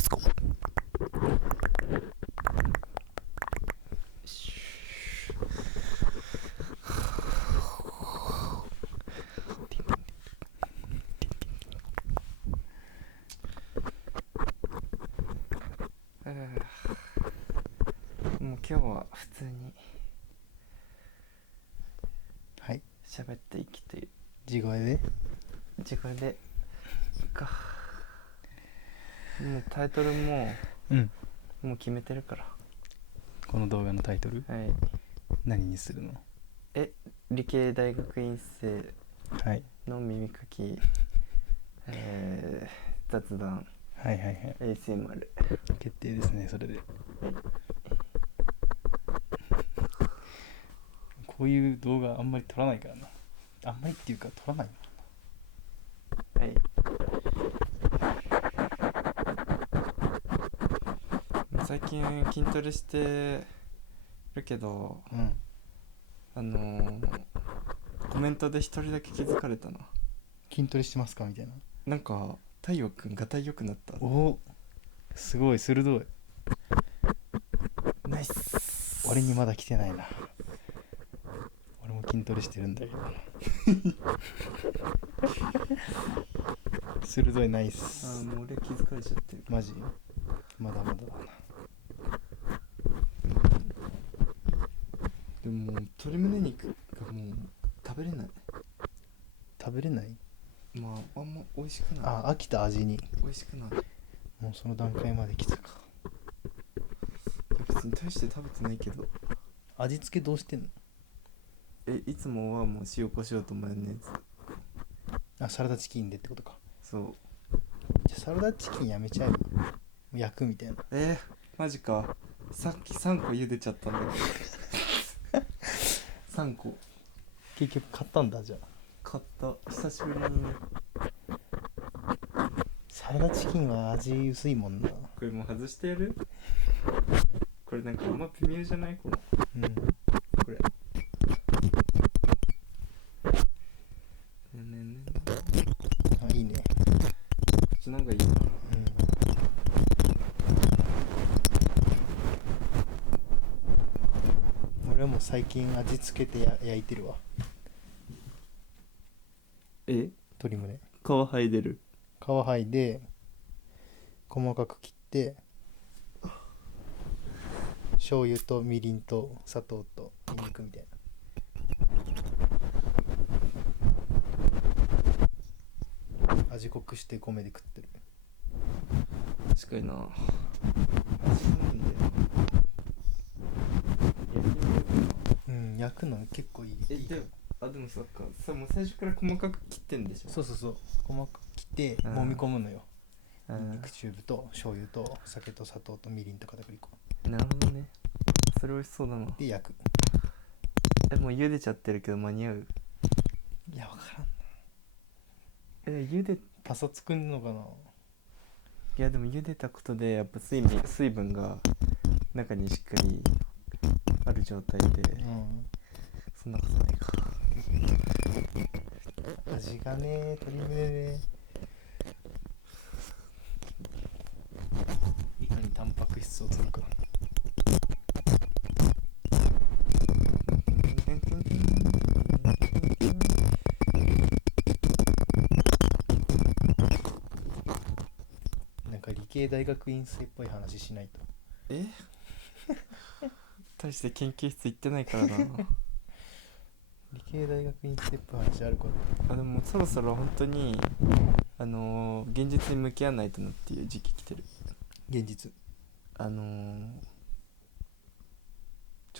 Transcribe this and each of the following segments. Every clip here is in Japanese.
レッツゴー。もう今日は普通にはい喋っていきという地声で自分でか。もうタイトルもう決めてるから。この動画のタイトルはい。何にするの？理系大学院生はいの耳かき、雑談、はいはいはい ASMR 決定ですね。それでこういう動画あんまり撮らないからな。あんまりっていうか撮らないはい。最近筋トレしてるけど、コメントで一人だけ気づかれたな。筋トレしてますかみたいな。なんか太陽くんがたい良くなった。お、すごい鋭い。ナイス。俺にまだ来てないな。俺も筋トレしてるんだけど鋭い。ナイス。もう俺気づかれちゃってる。マジまだまだだな。でももう鶏胸肉がもう食べれない。食べれない。まああんま美味しくない。飽きた味に。美味しくない。もうその段階まで来たか。別に大して食べてないけど。味付けどうしてんの？いつもはもう塩コショウとマヨネーズ。サラダチキンでってことか。そう。じゃあサラダチキンやめちゃえば。もう焼くみたいな。マジか。さっき3個茹でちゃったんだけど3個結局買ったんだ。じゃあ買った。久しぶりに。サラダチキンは味薄いもんな。これもう外してやる？これなんかあんま微妙じゃない？このこれいいね。こっちの方がいいな。俺はもう最近味付けて焼いてるわ。皮鶏胸剥いでる。皮剥いで細かく切って醤油とみりんと砂糖とニンニクみたいな。味濃くして米で食ってる。確かにな。味なんだよな。焼くの結構いい。でもそっか。もう最初から細かく切ってんでしょ。そう細かく切って揉み込むのよ。ニンニクチューブと醤油と酒と砂糖とみりんと片栗粉。なるほどね。それ美味しそうだな。で焼く。もう茹でちゃってるけど間に合う？いや分からんな。茹でパサつくのかな。いやでも茹でたことでやっぱ水分が中にしっかりある状態で、そんなことないか。味がね、鶏胸でいかにタンパク質を取るか。なんか理系大学院生っぽい話しないと。大して研究室行ってないからな理系大学院生っぽい話あること。でもそろそろ本当に現実に向き合わないとなっていう時期来てる。現実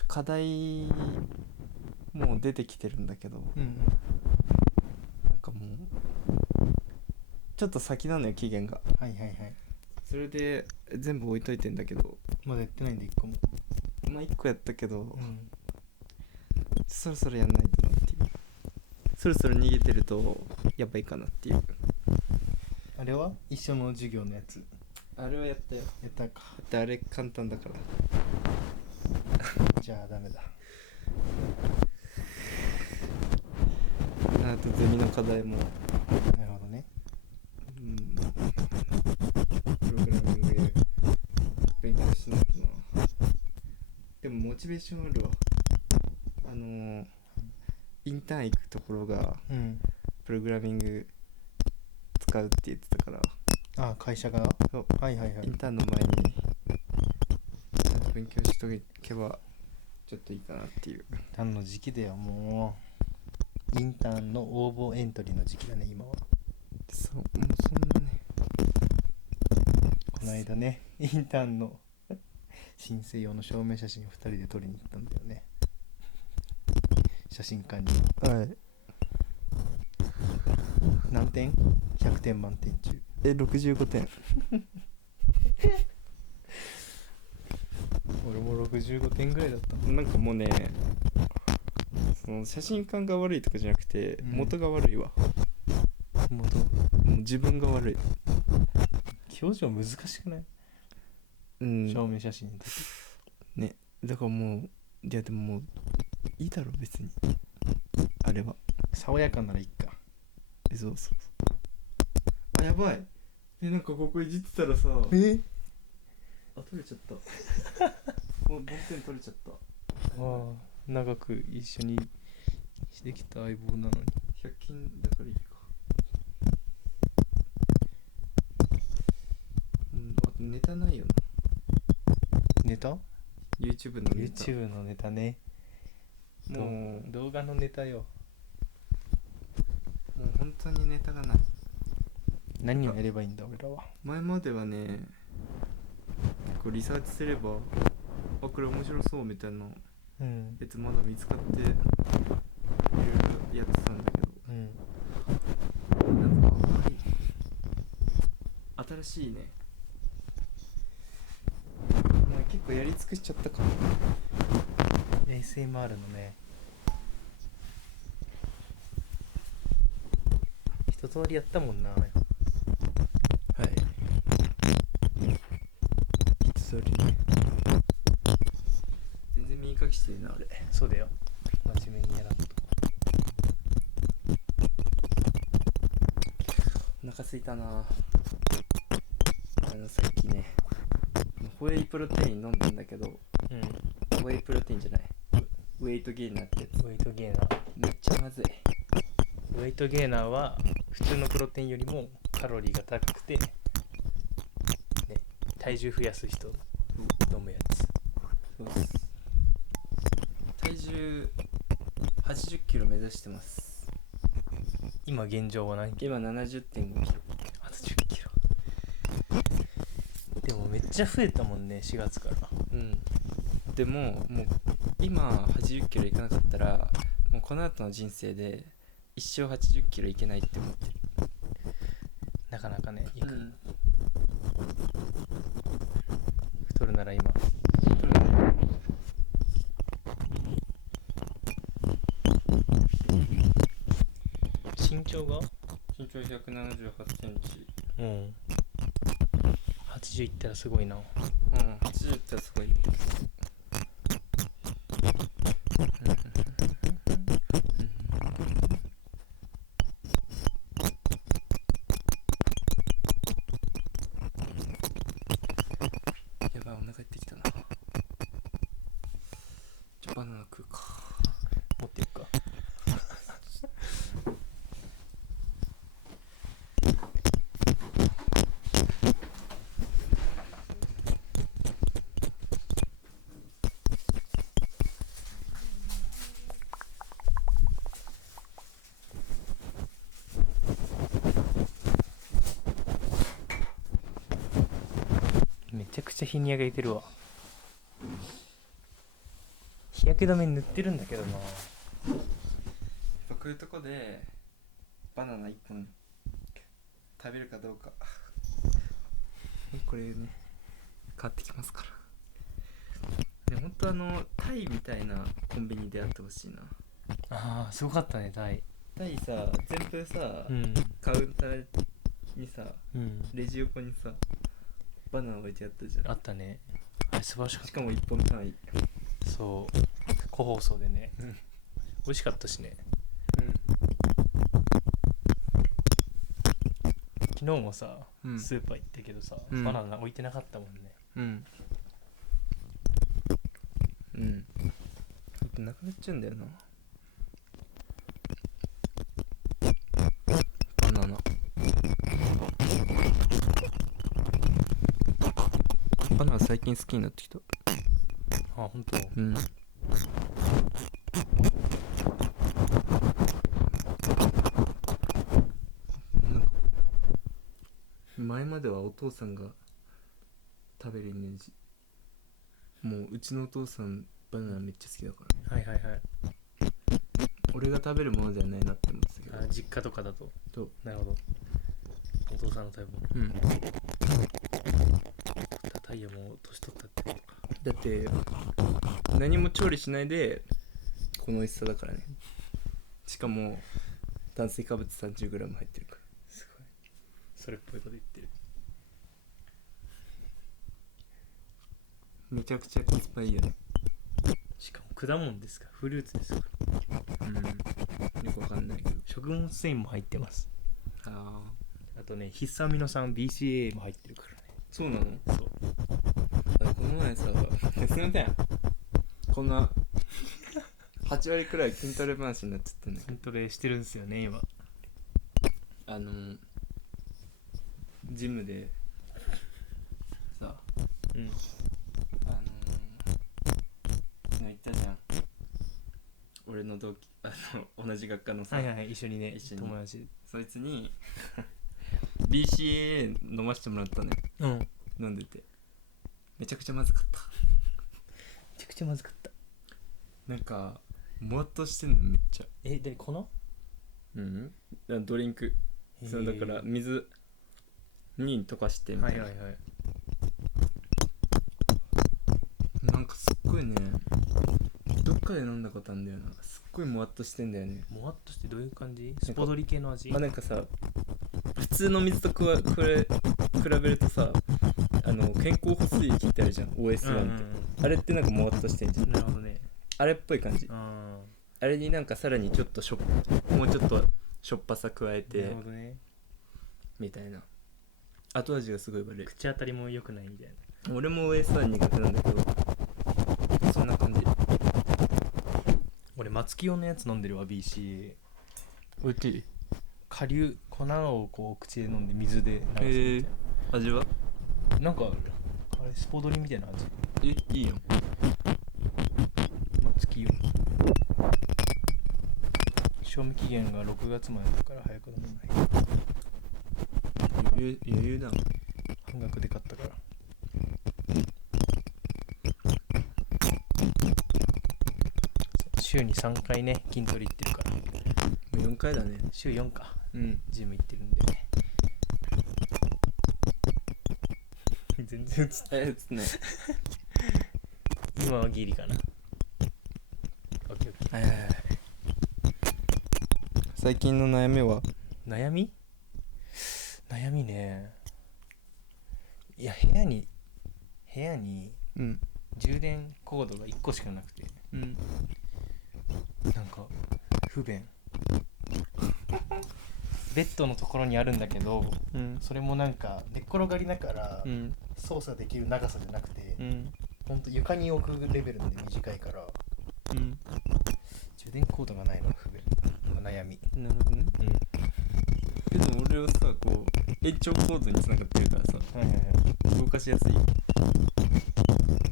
課題もう出てきてるんだけど、なんかもうちょっと先なのよ期限が。それで全部置いといてんだけど、まだやってないんで1個も。1個やったけど、そろそろやんないとなっていう。そろそろ逃げてるとやばいかなっていう。あれは一緒の授業のやつ。あれはやったよ。やったか。だってあれ簡単だからじゃあダメだ。あとゼミの課題も。なるほどね。プログラミングもモチベーションあるわ。インターン行くところがプログラミング使うって言ってたから、あ、会社が、そうはいはいはい。インターンの前に勉強しとけばちょっといいかなっていう。何の時期だよ、もうインターンの応募エントリーの時期だね今は。そう、もうそんなね。この間ね、インターンの申請用の証明写真を2人で撮りに行ったんだよね、写真館に。はい。何点 ?100 点満点中。65点。俺も65点ぐらいだったもん。なんかもうね、その写真館が悪いとかじゃなくて、元が悪いわ。もう自分が悪い。表情難しくない？うん。証明写真の時ね、だからもう、いやでももういいだろ別に。あれは爽やかならいいか。そうそうそう。あ、やばい。なんかここいじってたらさ、あ、取れちゃった。もう梵天取れちゃった。ああ、長く一緒にしてきた相棒なのに。100均だからいいか。あとネタないよな。ネタ？ YouTube のネタ。YouTube のネタね。もう動画のネタよ。もう本当にネタがない。何をやればいいんだ俺らは。前まではね、こうリサーチすれば、あ、これ面白そうみたいなやつまだ見つかっていろいろやってたんだけど、なんかあんまり新しいね、結構やり尽くしちゃったかも。 ASMR のね、一通りやったもんな。はい、一通りね。全然右かきしてるな俺。そうだよ、真面目にやらんと。お腹すいたな。さっきねホエイプロテイン飲んだんだけど、ホエイプロテインじゃない、ウェイトゲーナーってやつ。ウェイトゲーナーめっちゃまずい。ウェイトゲーナーは普通のプロテインよりもカロリーが高くて、ね、体重増やす人飲むやつ。そうです。体重80キロ目指してます。今現状は何キロ？今 70.5 キロ。あと10キロ。でもめっちゃ増えたもんね、4月から。でももう今80キロいかなかったら、もうこの後の人生で一生80キロいけないって思ってる。なかなかね、太るなら今。身長が身長178センチ。80いったらすごいな。80いったらすごい。やばい、お腹減ってきたな。じゃあバナナ食うか。持っていくか。めちゃくちゃ日に焼けてるわ。日焼け止め塗ってるんだけどな。やっぱこういうとこでバナナ1本食べるかどうか、これね変わってきますから。で、本当タイみたいなコンビニであってほしいな。ああ、すごかったね、タイさ、全部さ、カウンターにさ、レジ横にさバナナ置いてあったじゃん。あったね。あれ素晴らしかった。しかも1本単位。そう個包装でね、美味しかったしね。昨日もさ、スーパー行ったけどさ、バナナ置いてなかったもんね。うん、やっぱなくなっちゃうんだよな。バナナ最近好きになってきた。あ、本当。うん。なんか前まではお父さんが食べるイメージ。もううちのお父さんバナナめっちゃ好きだから。はいはいはい。俺が食べるものじゃないなって思ってたけど。あ、実家とかだと。そう。なるほど。お父さんの食べ物。うん。タイヤも年取ったってことか。だって何も調理しないでこの美味しさだからね。しかも炭水化物 30g 入ってるから。すごい。それっぽいこと言ってる。めちゃくちゃコスパいいよね。しかも果物ですか、フルーツですか。うん。よくわかんないけど。食物繊維も入ってます。あとね、必須アミノ酸 BCA も入ってるからね。そうなの？そう。この前さ、すみません。こんな8割くらい筋トレ話になっちゃってんだけ筋トレしてるんですよね今。ど、ジムでさ、うん。言ったじゃん。俺の同期、同じ学科のさ、はいはいはい、一緒にね、一緒に友達。そいつにBCA 飲ませてもらったね。うん。飲んでてめちゃくちゃまずかった。めちゃくちゃまずかった。なんかもわっとしてんのめっちゃ。で粉？うんドリンク。そうだから水に溶かしてみたいな。はいはいはい。なんかすっごいね、どっかで飲んだことあるんだよな。すっごいもわっとしてんだよね。もわっとしてどういう感じ？スポドリ系の味？まあなんかさ、普通の水と比べるとさ、健康保水液ってあるじゃん、 OS1 って、あれってなんかもわっとしてんじゃん。なるほどね。あれっぽい感じ。あれになんかさらにちょっともうちょっとしょっぱさ加えなるてほどね。みたいな。後味がすごい悪い。口当たりも良くないみたいな。俺も OS1 苦手なんだけど、そんな感じ。俺松木用のやつ飲んでるわ。 BCA おいしい。顆粒粉をこう口で飲んで水で流すみたい味はな。なんかあれスポドリみたいな味。いいよ。松木用賞味期限が6月までだから早く飲まない。余裕だ。半額で買ったから。週に3回ね筋トレ行ってるから。もう4回だね。週4か。うん。ジム行ってるんでね。全然映って映ってない。今はギリかな。オッケーオッケはいはいはい。最近の悩みは？悩みね。いや部屋にうん。充電コードが1個しかなくて、うん。なんか不便。ベッドのところにあるんだけど、うん。それもなんか寝っ転がりながらうん。操作できる長さじゃなくて、うん。ほんと床に置くレベルで短いからうん。充電コードがないのが不便。悩み。なるほどね。でも俺はさ、こう延長コードに繋がってるからさ、はいはいはい。動かしやすい。い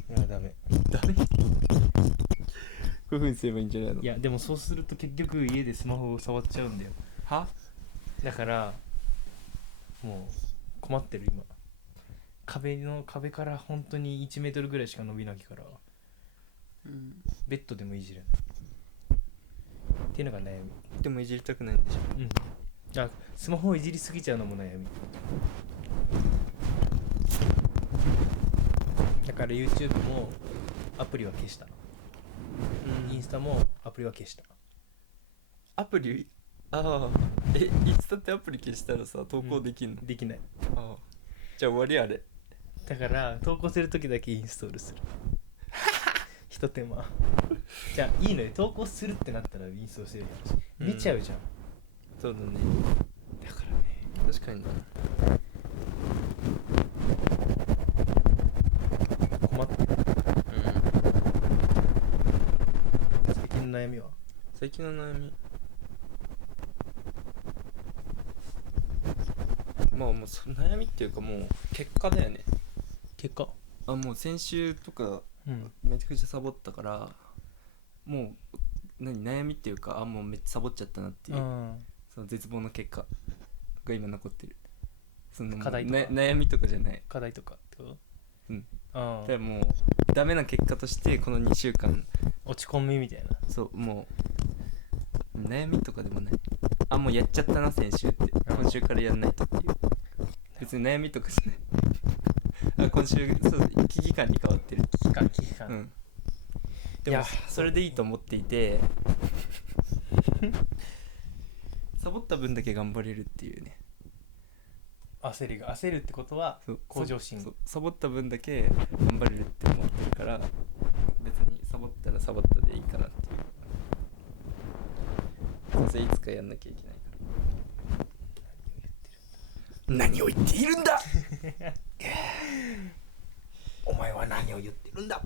やダメ。ダメ。こういう風にすればいいんじゃないの？いやでもそうすると結局家でスマホを触っちゃうんだよ。は？だからもう困ってる今。壁から本当に1メートルぐらいしか伸びないから、ベッドでもいじれないっていうのが悩み。でもいじりたくないんでしょ？うん。あ、スマホをいじりすぎちゃうのも悩み。だから YouTube もアプリは消した。インスタもアプリは消した。アプリ？ああ。インスタってアプリ消したらさ投稿できんの？できない。ああ。じゃあ終わりあれ。だから投稿するときだけインストールする。ひと手間。じゃあいいのよ、投稿するってなったらインストールしてるやん。見ちゃうじゃん。そうだね。だからね。確かにな。困ってる。みは？最近の悩み、まあもう悩みっていうかもう結果だよね。結果？もう先週とかうんめちゃくちゃサボったから、もう悩みっていうかもうめっちゃサボっちゃったなっていう、その絶望の結果が今残ってる。その課題とか、悩みとかじゃない。課題とかってこと？うんあでもうダメな結果としてこの2週間落ち込みみたいな。そうもう悩みとかでもない。もうやっちゃったな先週って、今週からやんないとっていう、別に悩みとかじゃない今週そう危機感に変わってる。危機感、うんでもいやそれでいいと思っていてサボった分だけ頑張れるっていうね。焦るってことはそう向上心。そうサボった分だけ頑張れるって思ってるから、別にサボったらサボったでいいかなっていう。どうせいつかやんなきゃいけないから。何を言っているんだお前は何を言ってるんだ。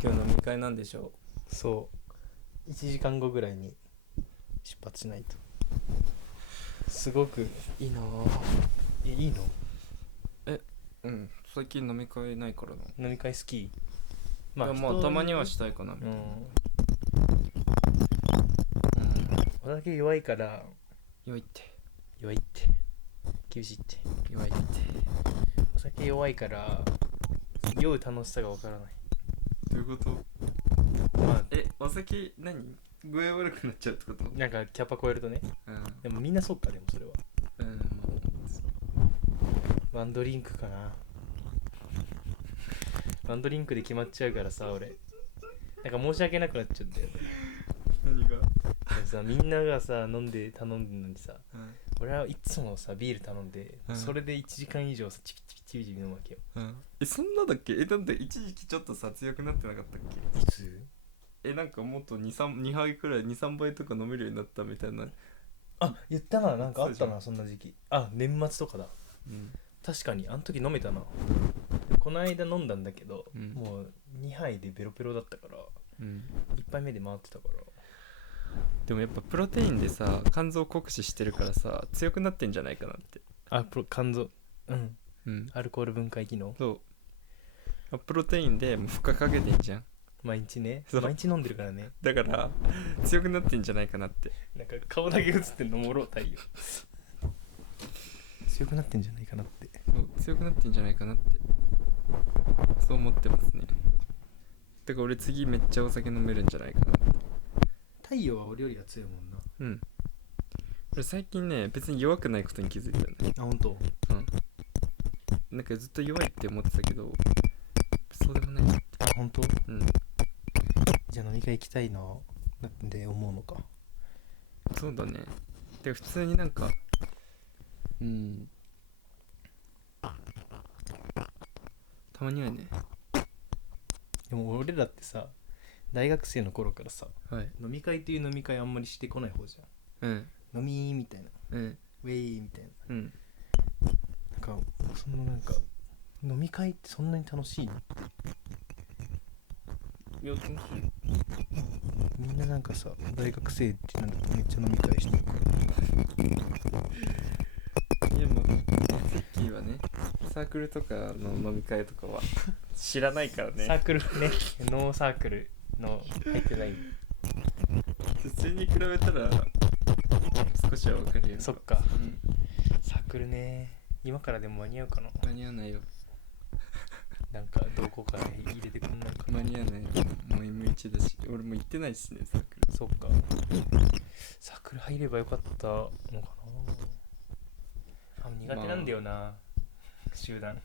今日飲み会なんでしょそう1時間後ぐらいに出発しないと。すごくう。いいなぁ。いいの？うん最近飲み会ないからな。飲み会好き？いやまあたまにはしたいかなみたいな。お酒弱いから弱いって厳しいって。弱いって。お酒弱いから酔う楽しさがわからない。どういうこと？まあお酒具合悪くなっちゃうってこと？なんかキャパ超えるとね。でもみんなそうか。でもそれはワンドリンクかな。ワンドリンクで決まっちゃうからさ、俺なんか申し訳なくなっちゃうんだよね。何が？でもさ、みんながさ頼んでるのにさ、俺はいつもさビール頼んで、それで1時間以上さチビチビ飲むわけよ。そんなだっけ？なんで一時期ちょっとさ強くなってなかったっけ？いつ？なんかもっと2杯くらい 2,3 杯とか飲めるようになったみたいな。言ったな。なんかあったな、そんな時期。年末とかだ。確かにあの時飲めたな。この間飲んだんだけど、もう2杯でベロベロだったから、1杯目で回ってたから。でもやっぱプロテインでさ肝臓酷使してるからさ強くなってんじゃないかなって。肝臓アルコール分解機能。そうプロテインでもう負荷かけてんじゃん毎日ね。そう毎日飲んでるからね。だから強くなってんじゃないかなって。なんか顔だけ映ってんのもろ太陽強くなってんじゃないかなって。強くなってんじゃないかなってそう思ってますね。だから俺次めっちゃお酒飲めるんじゃないかなって。太陽は俺よりは強いもんな。俺最近ね別に弱くないことに気づいたよね。本当？なんかずっと弱いって思ってたけどそうでもないって。本当？じゃあ飲み会行きたいなって思うのか。そうだね。で普通になんかたまにはね。でも俺らってさ大学生の頃からさ、飲み会という飲み会あんまりしてこない方じゃん。飲みみたいな、ウェイみたいな、なんかそのなんか飲み会ってそんなに楽しいの？いや楽しい。みんななんかさ大学生ってなんだとめっちゃ飲み会してるから。いやもうセッキーはねサークルとかの飲み会とかは知らないからね。サークルねノーサークルの入ってない。普通に比べたら少しは分かるよ。そっか、サークルね今からでも間に合うかな。間に合わないよ。なんかどこから入れてくんないかな。間に合わない。もう M1 だし俺も行ってないしねサークル。そっか。サークル入ればよかったのかな。あ、苦手なんだよな、集団。ね。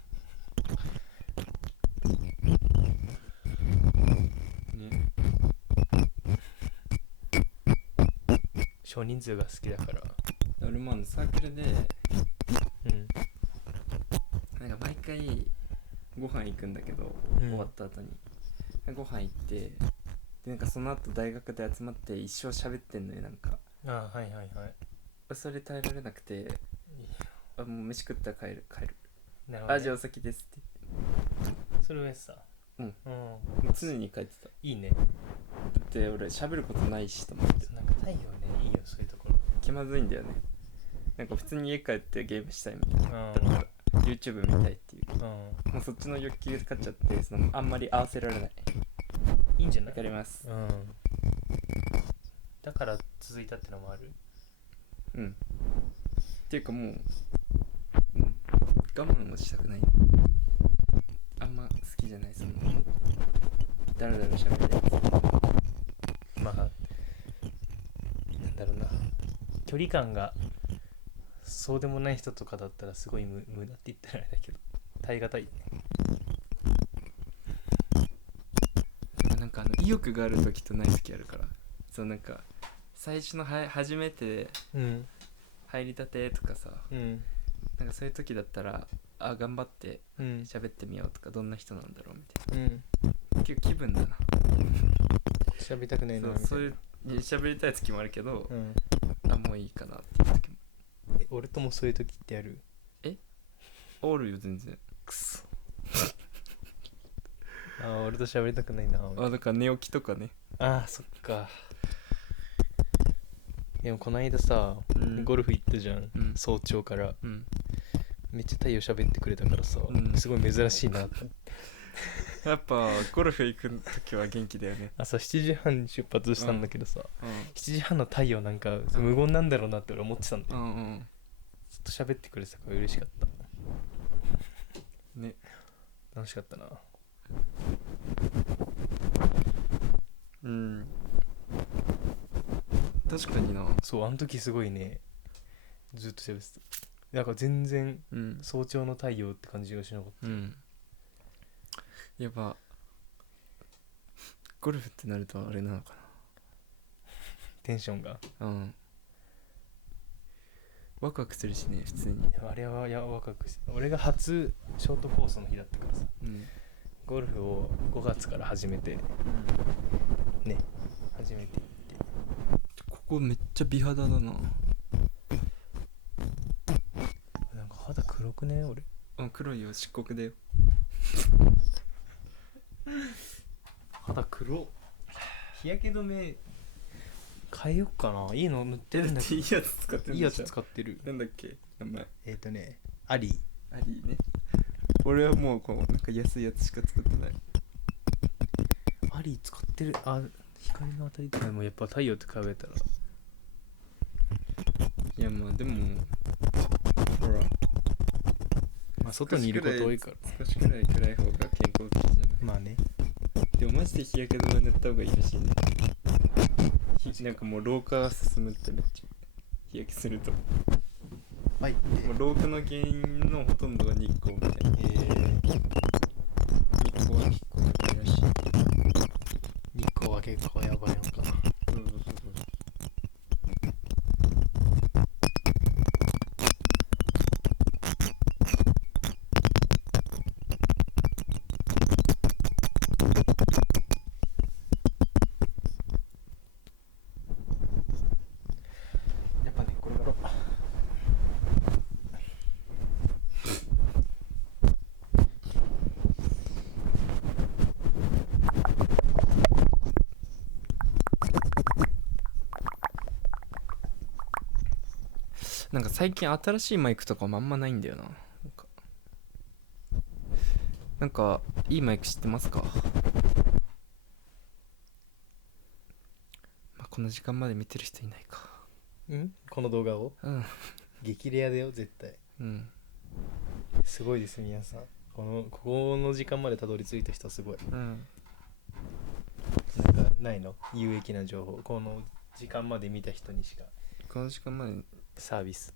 少人数が好きだから。俺もサークルでうん。なんか毎回ご飯行くんだけど、うん終わった後にご飯行って、でなんかその後大学で集まって一生喋ってんのよ。なんかあ、はいはいはい。それ耐えられなくて、あ、もう飯食ったら帰るなるほど、ね。あ、じゃあお先ですってそれはさ。うん。うん。言って常に帰ってた。いいね。だって俺喋ることないしと思って。なんか太陽ね、いいよ、そういうところ。気まずいんだよね。なんか普通に家帰ってゲームしたいみたいな。うん。だから YouTube 見たいっていう、うん。もうそっちの欲求が勝っちゃって、そのあんまり合わせられない。わいいんじゃない？かります。うん。だから続いたってのもある。うんっていうかもう、うん、我慢もしたくない。あんま好きじゃない、そのだらだら喋るやまあ、なんだろうな。距離感がそうでもない人とかだったらすごい無駄って言ったらあれだけど、耐え難いね。つ。なんか意欲がある時とない時あるから、そうなんか最初の初めてうん入りたてとかさ、うんなんかそういう時だったら、あ、頑張ってうん喋ってみようとか、どんな人なんだろうみたいうんな、結構気分だな。喋りたくないなみたいな。そういう喋りたい時もあるけど、うん。あ、もういいかなっていう時も俺ともそういう時ってやる？おるよ全然。くそ。あ、俺と喋りたくないな。あ、だから寝起きとかね。あ、そっか。でもこの間さ、うんゴルフ行ったじゃん、うん早朝から。うんめっちゃ太陽喋ってくれたからさ、うんすごい珍しいなって。やっぱゴルフ行く時は元気だよね。朝7時半に出発したんだけどさ、う7時半の太陽なんか無言なんだろうなって俺思ってたんだよ。んうんずっと喋ってくれてたから嬉しかった。ね。楽しかったな。うん、確かにな。そう、あの時すごいね、ずっと喋ってた。なんか全然うん早朝の太陽って感じがしなかった。うん。やっぱゴルフってなるとあれなのかテンションが。な。うんワクワクするしね、普通に。あれはワクワクして、俺が初ショートコースの日だったからさ、うんゴルフを5月から始めてね、初めて行って。ここめっちゃ美肌だな。なんか肌黒くね俺。あ、黒いよ、漆黒だよ。肌黒。日焼け止め変えよっかな。いいの塗ってるんだけいいやつ使ってど、るいいやつ使ってる。なんだっけ名前。アリアリーね。俺はもうこうなんか安いやつしか使ってない。アリ使ってる。あ、光の当たりとかもやっぱ太陽と比べたら。いやまあでもほら、まあ外にいること多いから少しくらい暗い方が健康的じゃない。まあね。でもマジで日焼け止め塗った方がいいらしいね。なんかもう老化が進むってめっちゃ日焼けすると、はいってもう老化の原因のほとんどが日光みたいな。日光は結構やばいらしい。日光は結構やばいのかな。そうそうそうそう。やっぱね、これからなんか最近新しいマイクとかもあんまないんだよな。なんかいいマイク知ってますか？まあ、この時間まで見てる人いないか。この動画をうん激レアだよ絶対。うんすごいです皆さん。ここの時間までたどり着いた人はすごい。うん。なんかないの？有益な情報、この時間まで見た人にしか。この時間までサービス。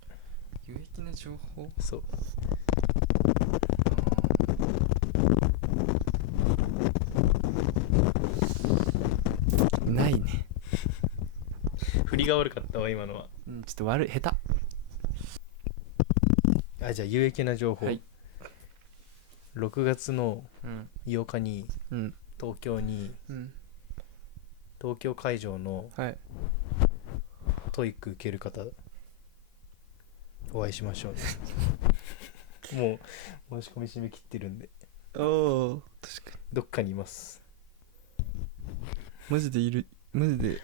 有益な情報。そう。ないね。振りが悪かったわ今のは。ちょっと悪い、下あ、じゃあ有益な情報、はい、6月の手。8日にうん東京に、東京会場のはい。トイック受ける方お会いしましょうね。もう申し込み締め切ってるんで。おお、確かに。どっかにいます。マジでいる。マジで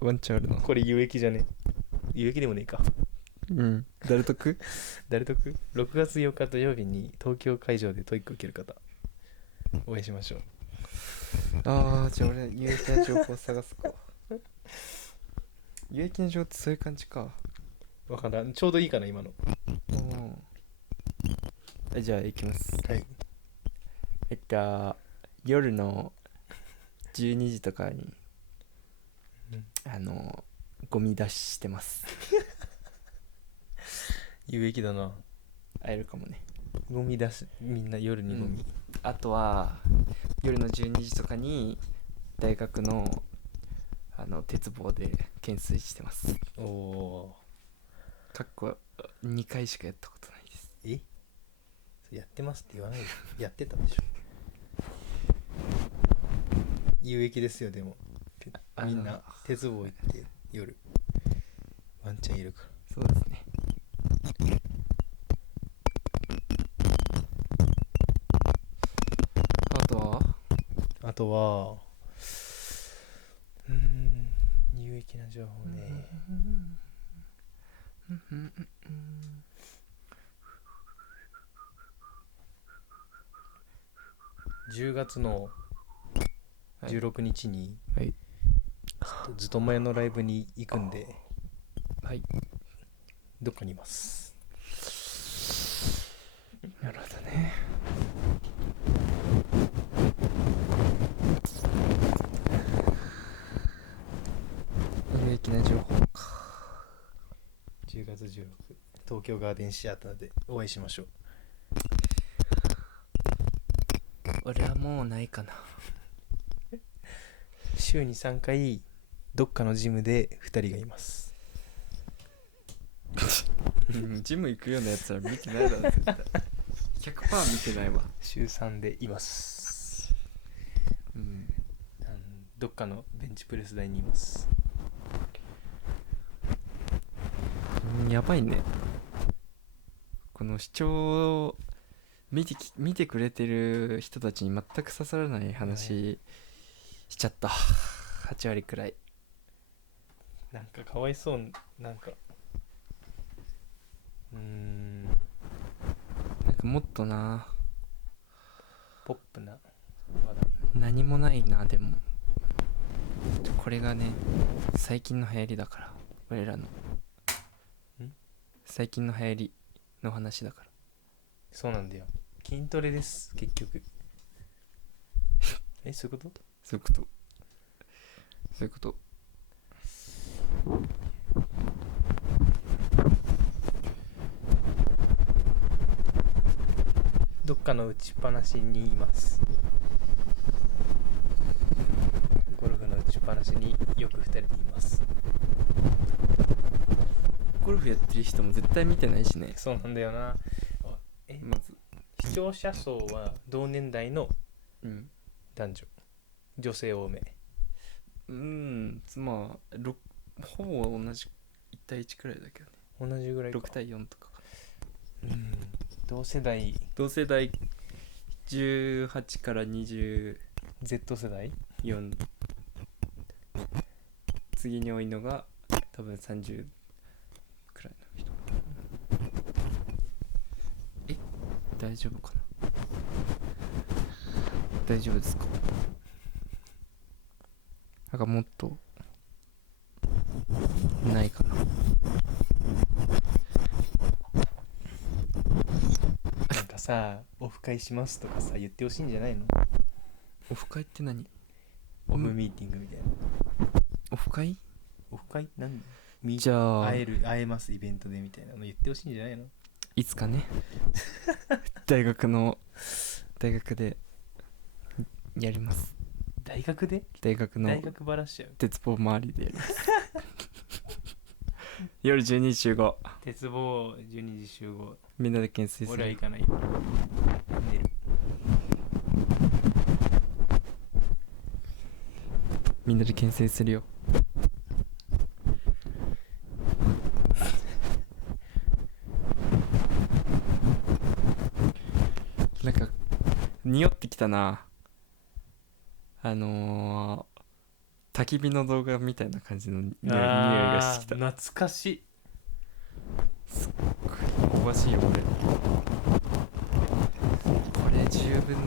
ワンチャンあるな。これ有益じゃね？有益でもねえか。誰得誰得？ 6 月8日土曜日に東京会場でトイック受ける方お会いしましょう。ああ、じゃあ俺有益な情報探すか。有益な情報ってそういう感じか。わからん。ちょうどいいかな今の。じゃあ行きます。はい。夜の12時とかに、ゴミ出ししてます。有益だな。会えるかもね。ゴミ出し、みんな夜にゴミ、あとは夜の12時とかに大学の鉄棒で懸垂してます。おお。かっこ2回しかやったことないです。やってますって言わないで。やってたでしょ。有益ですよ。でもみんな鉄棒行って夜ワンチャンいるから。そうですね。あとは有益な情報ね。10月の16日に、はい、ずっと前のライブに行くんで、はい、どっかにいます。なるほどね。有益な情報か。10月16、東京ガーデンシアターでお会いしましょう。俺はもうないかな。週に3回どっかのジムで2人がいます。ジム行くようなやつは見てないだろ絶対。100% 見てないわ。週3でいます。どっかのベンチプレス台にいます。やばいね。この視聴を見てくれてる人たちに全く刺さらない話しちゃった。8割くらい。なんかかわいそう。なんかもっとな、ポップな何もないな。でもこれがね、最近の流行りだから。俺らの最近の流行りの話だから。そうなんだよ。筋トレです結局。そういうこと？そういうこと。そういうこと。どっかの打ちっぱなしにいます。ゴルフの打ちっぱなしによく2人でいます。ゴルフやってる人も絶対見てないしね。そうなんだよな。まず視聴者層は同年代の男女、女性多め。まあほぼ同じ1対1くらいだけどね。同じぐらいか。6対4とか。同世代18から20 Z 世代4。次に多いのが多分30くらいの人。大丈夫かな。大丈夫ですか。なんかもっとないかな。なんかさ、オフ会しますとかさ言ってほしいんじゃないの？オフ会って何？オフミーティングみたいな。オフ会オフ会なんでじゃあ会えますイベントでみたいなの言ってほしいんじゃないの？いつかね大学でやります。大学で大学の大学ばらしちゃう。鉄棒周りでやります夜12時集合。鉄棒12時集合。みんなで懸垂する。俺は行かないよ。寝る。みんなで懸垂するよ。なんか匂ってきたな。焚き火の動画みたいな感じの匂いがしてきた。懐かしい。すっごい香ばしいよこれ。これ十分の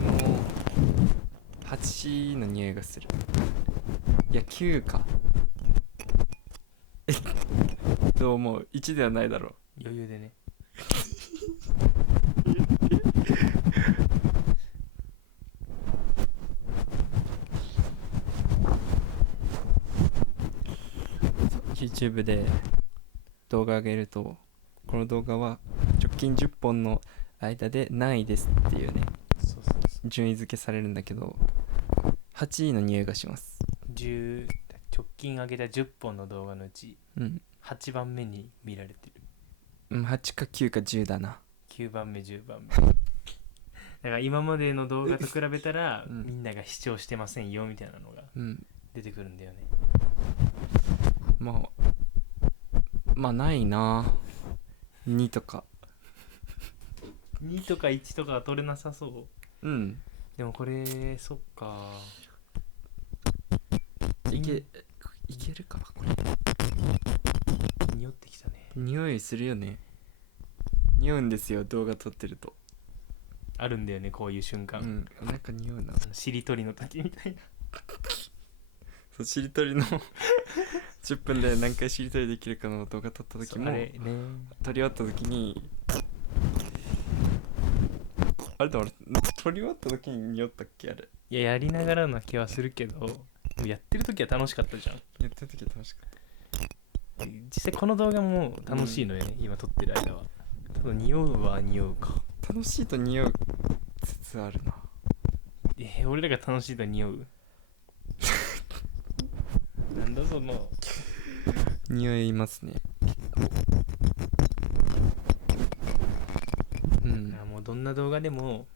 8の匂いがする。いや9か。どう思う？1ではないだろう。余裕でね。YouTube で動画上げると、この動画は直近10本の間で何位ですっていうね、そうそうそう。順位付けされるんだけど、8位の匂いがします。直近上げた10本の動画のうちうん8番目に見られてる。8か9か10だな。9番目10番目だから今までの動画と比べたら、うんみんなが視聴してませんよみたいなのがうん出てくるんだよね。まあないな。2とか。2とか1とかは取れなさそう。うんでもこれそっか。いけるかこれ。匂ってきたね。匂いするよね。匂うんですよ動画撮ってると。あるんだよねこういう瞬間。なんか匂うな。しりとりの時みたいな。そうしりとりの10分で何回しりとりできるかの動画撮った時も、あれね。撮り終わった時にあれだ、俺撮り終わった時に匂ったっけあれ。いややりながらな気はするけど、やってる時は楽しかったじゃん。やってる時は楽しかった。実際この動画も楽しいのよね、今撮ってる間は。ただ匂うは匂うか。楽しいと匂う説あるな。俺らが楽しいと匂うなんだその匂いますね。もうどんな動画でも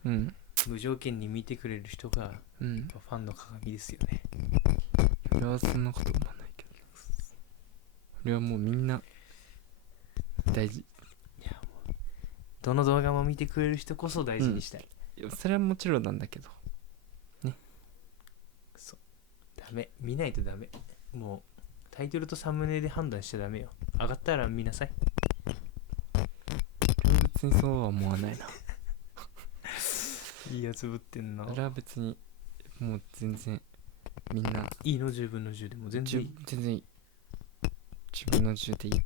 無条件に見てくれる人がファンの鏡ですよね。俺はそんなこと思わないけど、俺はもうみんな大事。いやもうどの動画も見てくれる人こそ大事にしたい。いやそれはもちろんなんだけどね。そうダメ、見ないとダメ。もうタイトルとサムネで判断しちゃダメよ。上がったら見なさい。別にそうは思わないな。いいやつぶってんな。俺は別にもう全然みんないいの10分の10でも全然いい。全然いい。10分の10でいい。